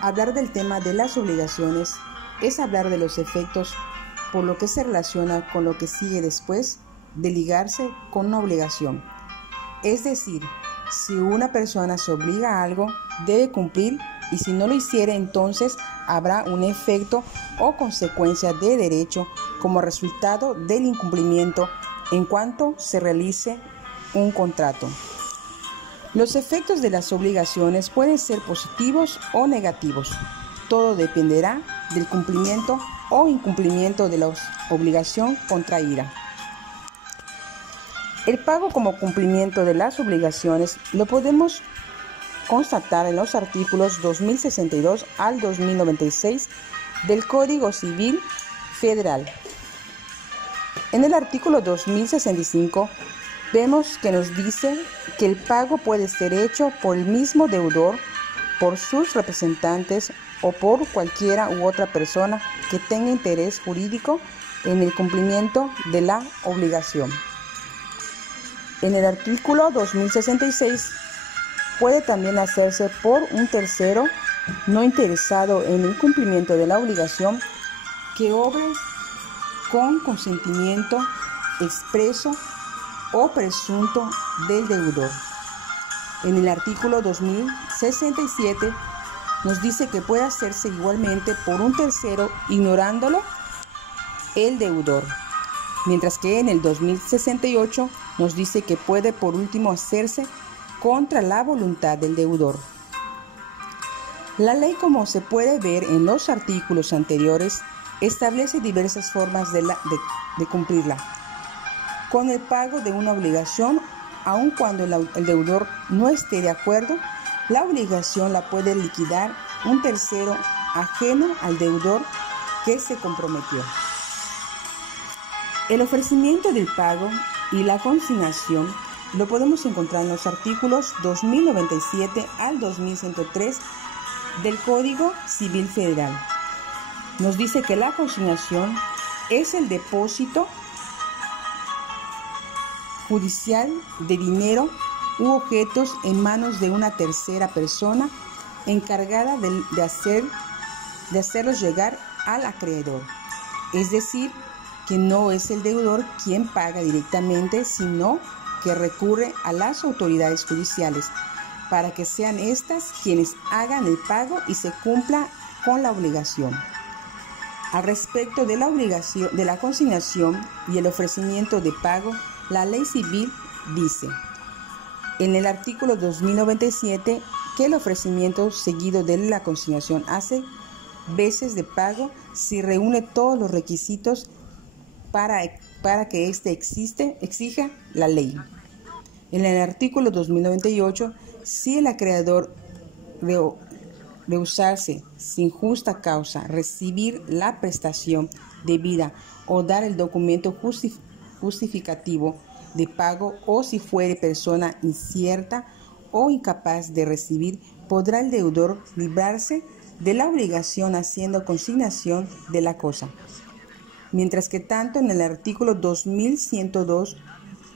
Hablar del tema de las obligaciones es hablar de los efectos por lo que se relaciona con lo que sigue después de ligarse con una obligación. Es decir, si una persona se obliga a algo, debe cumplir, y si no lo hiciere, entonces habrá un efecto o consecuencia de derecho como resultado del incumplimiento en cuanto se realice un contrato. Los efectos de las obligaciones pueden ser positivos o negativos. Todo dependerá del cumplimiento o incumplimiento de la obligación contraída. El pago como cumplimiento de las obligaciones lo podemos constatar en los artículos 2062 al 2096 del Código Civil Federal. En el artículo 2065 vemos que nos dice que el pago puede ser hecho por el mismo deudor, por sus representantes o por cualquiera u otra persona que tenga interés jurídico en el cumplimiento de la obligación. En el artículo 2066 puede también hacerse por un tercero no interesado en el cumplimiento de la obligación que obre con consentimiento expreso o presunto del deudor. En el artículo 2067 nos dice que puede hacerse igualmente por un tercero ignorándolo el deudor, mientras que en el 2068 nos dice que puede por último hacerse contra la voluntad del deudor. La ley, como se puede ver en los artículos anteriores, establece diversas formas de cumplirla. Con el pago de una obligación, aun cuando el deudor no esté de acuerdo, la obligación la puede liquidar un tercero ajeno al deudor que se comprometió. El ofrecimiento del pago y la consignación lo podemos encontrar en los artículos 2097 al 2103 del Código Civil Federal. Nos dice que la consignación es el depósito judicial de dinero u objetos en manos de una tercera persona encargada de hacerlos llegar al acreedor. Es decir, que no es el deudor quien paga directamente, sino que recurre a las autoridades judiciales para que sean estas quienes hagan el pago y se cumpla con la obligación. Al respecto de la obligación de la consignación y el ofrecimiento de pago, la ley civil dice en el artículo 2097 que el ofrecimiento seguido de la consignación hace veces de pago si reúne todos los requisitos para que éste exija la ley. En el artículo 2098, si el acreedor rehusarse sin justa causa recibir la prestación debida o dar el documento justificativo de pago, o si fuere persona incierta o incapaz de recibir, podrá el deudor librarse de la obligación haciendo consignación de la cosa. Mientras que tanto en el artículo 2102,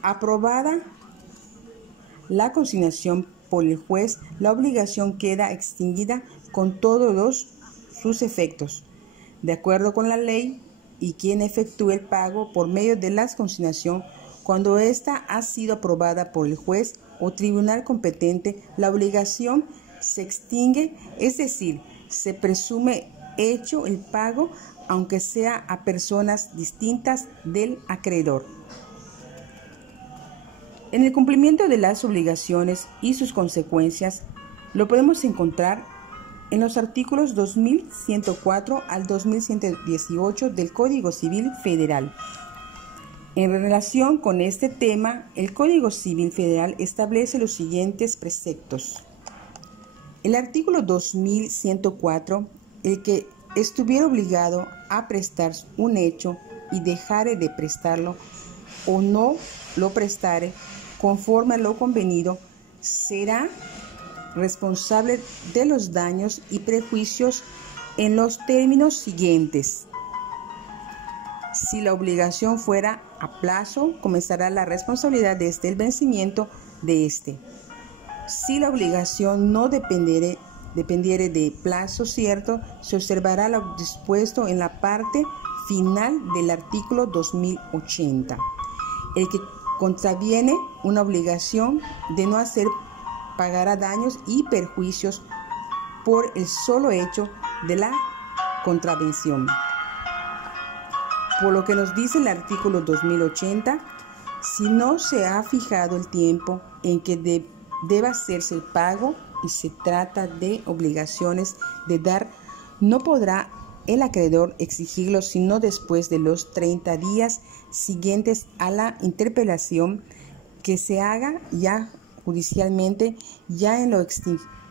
aprobada la consignación por el juez, la obligación queda extinguida con todos sus efectos, de acuerdo con la ley, y quien efectúe el pago por medio de la consignación, cuando ésta ha sido aprobada por el juez o tribunal competente, la obligación se extingue, es decir, se presume hecho el pago, aunque sea a personas distintas del acreedor. En el cumplimiento de las obligaciones y sus consecuencias, lo podemos encontrar en los artículos 2104 al 2118 del Código Civil Federal. En relación con este tema, el Código Civil Federal establece los siguientes preceptos. El artículo 2104, el que estuviera obligado a prestar un hecho y dejare de prestarlo o no lo prestare conforme a lo convenido, será responsable de los daños y perjuicios en los términos siguientes. Si la obligación fuera a plazo, comenzará la responsabilidad desde el vencimiento de este. Si la obligación no dependiere dependiere de plazo cierto, se observará lo dispuesto en la parte final del artículo 2080. El que contraviene una obligación de no hacer pagará daños y perjuicios por el solo hecho de la contravención. Por lo que nos dice el artículo 2080, si no se ha fijado el tiempo en que deba hacerse el pago y se trata de obligaciones de dar, no podrá el acreedor exigirlo sino después de los 30 días siguientes a la interpelación que se haga ya judicialmente, ya en lo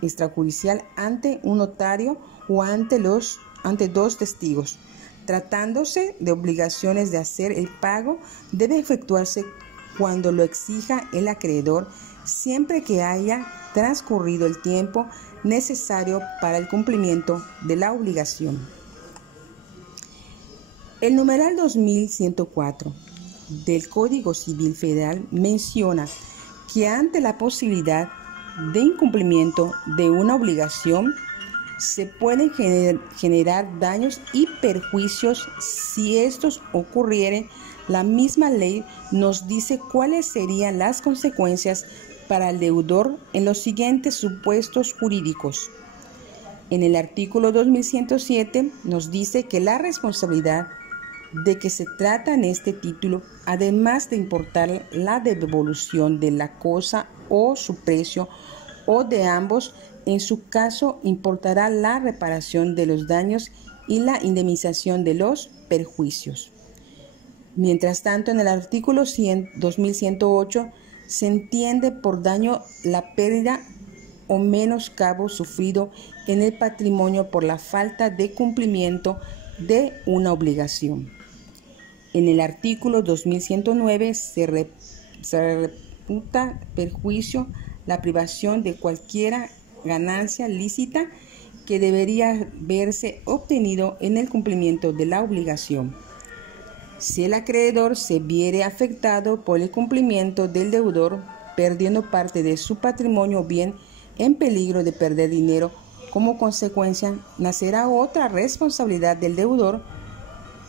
extrajudicial ante un notario o ante dos testigos. Tratándose de obligaciones de hacer el pago, debe efectuarse cuando lo exija el acreedor, siempre que haya transcurrido el tiempo necesario para el cumplimiento de la obligación. El numeral 2104 del Código Civil Federal menciona que ante la posibilidad de incumplimiento de una obligación se pueden generar daños y perjuicios si estos ocurrieren. La misma ley nos dice cuáles serían las consecuencias para el deudor en los siguientes supuestos jurídicos. En el artículo 2107 nos dice que la responsabilidad de que se trata en este título, además de importar la devolución de la cosa o su precio o de ambos, en su caso importará la reparación de los daños y la indemnización de los perjuicios. Mientras tanto, en el artículo 2108 se entiende por daño la pérdida o menoscabo sufrido en el patrimonio por la falta de cumplimiento de una obligación. En el artículo 2109 se reputa perjuicio la privación de cualquiera ganancia lícita que debería verse obtenido en el cumplimiento de la obligación. Si el acreedor se viere afectado por el cumplimiento del deudor, perdiendo parte de su patrimonio o bien en peligro de perder dinero, como consecuencia nacerá otra responsabilidad del deudor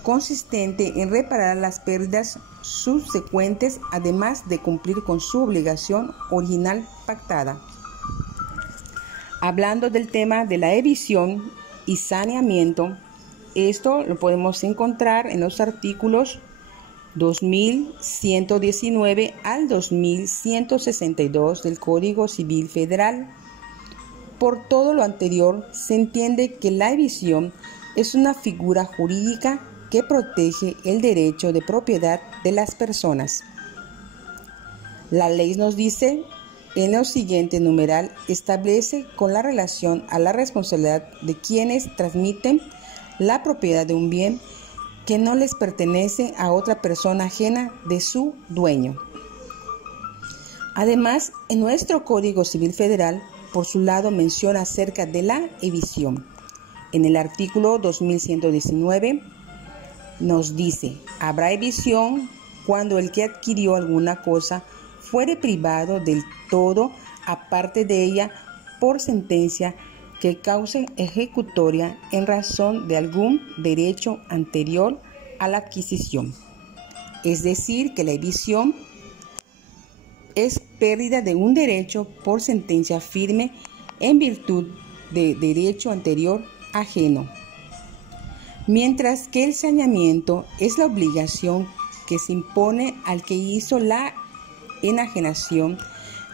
consistente en reparar las pérdidas subsecuentes, además de cumplir con su obligación original pactada. Hablando del tema de la evicción y saneamiento, esto lo podemos encontrar en los artículos 2119 al 2162 del Código Civil Federal. Por todo lo anterior, se entiende que la evicción es una figura jurídica que protege el derecho de propiedad de las personas. La ley nos dice en el siguiente numeral, establece con la relación a la responsabilidad de quienes transmiten la propiedad de un bien que no les pertenece a otra persona ajena de su dueño. Además, en nuestro Código Civil Federal, por su lado, menciona acerca de la evicción. En el artículo 2119 nos dice, habrá evicción cuando el que adquirió alguna cosa fuere privado del todo, aparte de ella, por sentencia que cause ejecutoria en razón de algún derecho anterior a la adquisición. Es decir, que la evicción es pérdida de un derecho por sentencia firme en virtud de derecho anterior ajeno. Mientras que el saneamiento es la obligación que se impone al que hizo la enajenación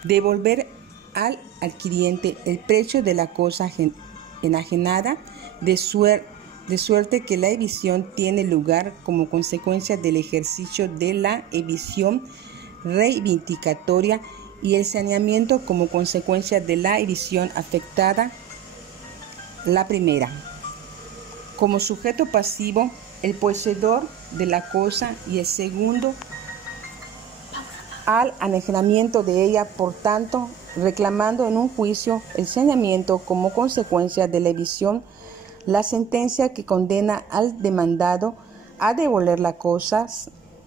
devolver al adquiriente el precio de la cosa enajenada, de suerte que la evicción tiene lugar como consecuencia del ejercicio de la evicción reivindicatoria y el saneamiento como consecuencia de la evicción afectada la primera. Como sujeto pasivo, el poseedor de la cosa y el segundo al enajenamiento de ella, por tanto, reclamando en un juicio el saneamiento como consecuencia de la evicción, la sentencia que condena al demandado a devolver la cosa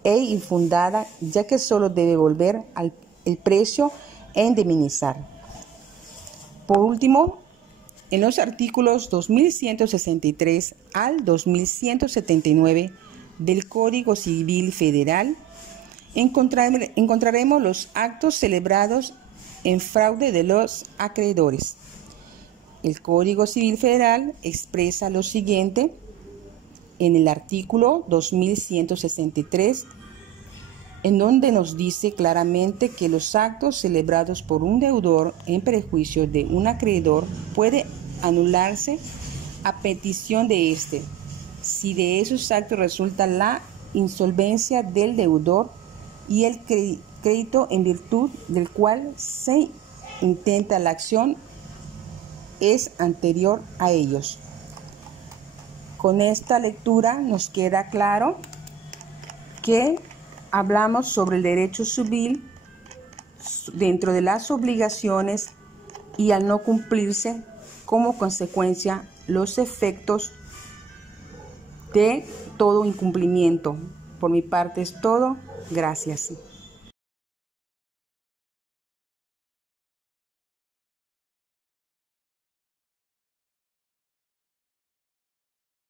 es infundada, ya que solo debe volver el precio e indemnizar. Por último, en los artículos 2163 al 2179 del Código Civil Federal, encontraremos los actos celebrados en fraude de los acreedores. El Código Civil Federal expresa lo siguiente en el artículo 2163, en donde nos dice claramente que los actos celebrados por un deudor en perjuicio de un acreedor puede anularse a petición de éste, si de esos actos resulta la insolvencia del deudor y el crédito en virtud del cual se intenta la acción es anterior a ellos. Con esta lectura nos queda claro que hablamos sobre el derecho civil dentro de las obligaciones y al no cumplirse, como consecuencia, los efectos de todo incumplimiento. Por mi parte es todo. Gracias.